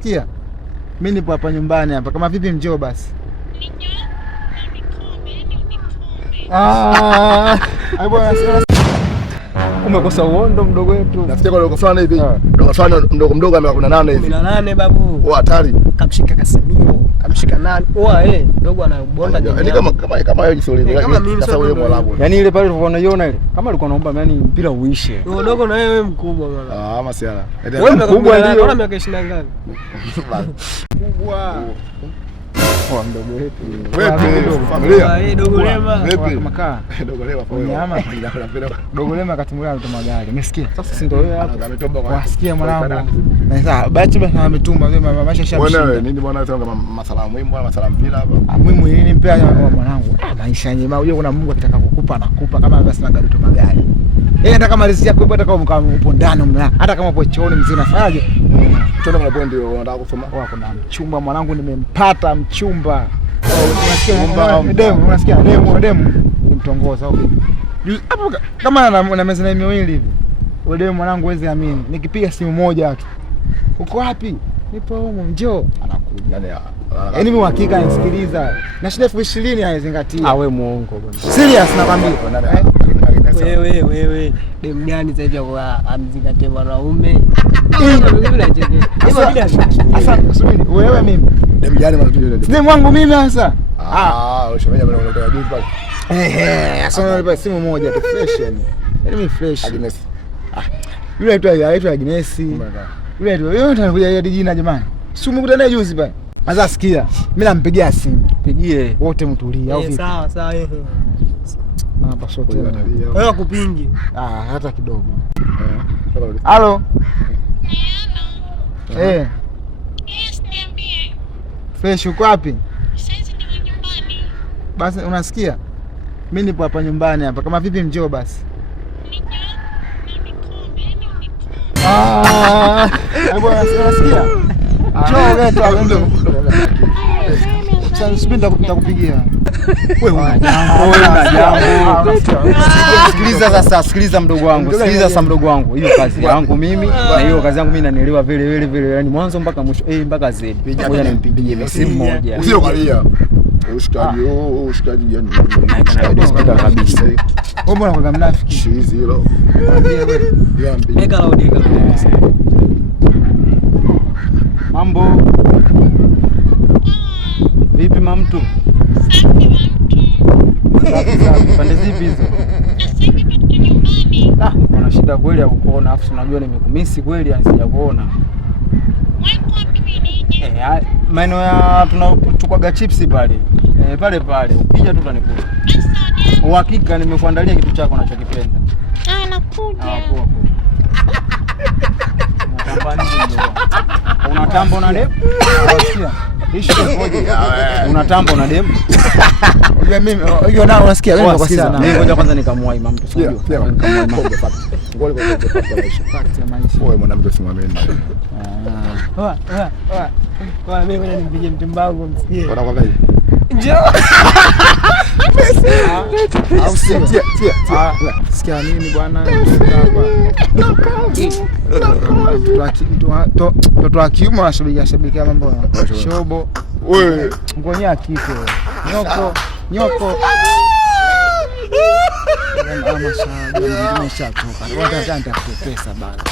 unasikia? Mimi nipo hapa nyumbani hapa. Kama vipi njoo basi. Ai bwana, umekosa uondo mdogo wetu. Nafikia kwa fulani hivi. Ndio fulani mdogo amekuna 8 hivi. 18 babu. Wa hatari. Kamshika Kasemiro, kamshika nani? Mdogo anabonda jamii. Yaani kama yeye jisoli. Sasa wewe Mwarabu. Yaani ile pale ulikuwa unaiona ile. Kama alikuwa anaomba yani mpira uishe. Mdogo na wewe mkubwa bwana. Masiala. Wewe mkubwa ndio. Unaona miaka 20 ngapi? Mkubwa. Kwa mdogo wetu. Wewe familia. Dogo Lema. Kama kaa. Dogo Lema kwa nyama. Dogo Lema katimulia mtu magari. Umesikia? Sasa si ndio wewe hapo. Wasikia mwanangu. Na sasa basi ametuma wewe maisha shamshinda. Bwana nini bwana unasema kama masala muhimu bwana masala mpira hapa. Muhimu nini mpira mwanangu? Maisha nyema. Unajua kuna Mungu akitaka kukupa anakupa kama basi na gari tu magari. Yeye hata kama riziki yako hata kama upo ndani mna. Hata kama upo chooni mzee unafanyaje? Tuna kuna point ndio unataka kusoma. Kuna mchumba mwanangu nimempata mchumba. Unasikia demu, unasikia demu nimtongoza au vipi? Hapo kama na meza na miwili hivi. Wewe demu mwanangu huwezi amini. Nikipiga simu moja tu. Uko wapi? Nipo huko njoo. Anakuja. Yaani mimi hakika nisikiliza. Na shida 20,000 haizingatii. Wewe muongo bwana. Serious nakwambia. Wewe demu gani sasa hivi amzingatie wanaume? Sasa subiri, wewe mimi. Demu gani mwanangu? Demu wangu mimi sasa. Ushomeja bwana unatoka juzi pale. Sasa unalipa simu moja tu fresh yani. Yaani mimi fresh. Agnes. Yule aitwa Agnes. Yule anakuja jina jamani. Si umekutana juzi pale. Sasa sikia, mimi nampigia simu. Pigie wote mtulia au vipi? Sawa. Hapa sote. Wewe kupingi. Hata kidogo. Halo. Yes, niambie. Fresh uko wapi? Sasa niko nyumbani. Basi unasikia? Mimi nipo hapa nyumbani hapa. Kama vipi njoo basi. Ai bwana, unasikia? Njoo leta hapo. Sasa subiri nitakupigia. Wewe una jambo. Sikiliza sasa, sikiliza mdogo wangu. Sikiliza sasa mdogo wangu. Hiyo kazi yangu mimi na hiyo kazi yangu mimi nanielewa vile yani mwanzo mpaka mwisho mpaka Z. Ngoja nimpigie simu moja. Usio kalia. Ushikaji yani. Naipenda kabisa. Wewe mbona kwa mnafiki? Shizi hilo. Eka laudi. Mambo. Vipi mamtu? Safi. Pande zipi hizo? Kuna shida kweli ya kukuona, afu unajua nimekumisi kweli yani sijakuona. Maeneo ya tunachukua chips pale. Pale. Ukija tu utanikuta. Uhakika nimekuandalia kitu chako unachokipenda. Nakuja. Poa. Unatamba nini? Unatamba na demu? Unasikia? Unatamba na demu? Unajua mimi, hiyo nao unasikia wewe kwa sana. Mimi ngoja kwanza nikamwai mtu sio. Wewe mwanamke usimwamini. Kwa mimi ngoja nimpige mtumba wangu msikie. Unakwambia hivi. Njoo. Au tia. Sikia nini bwana? Mtoto wa kiume anashabikia mambo ya shobo. Wewe ngonya kike. Nyoko. Ama sasa nimeshatoka. Ngoja nitakupa pesa bana.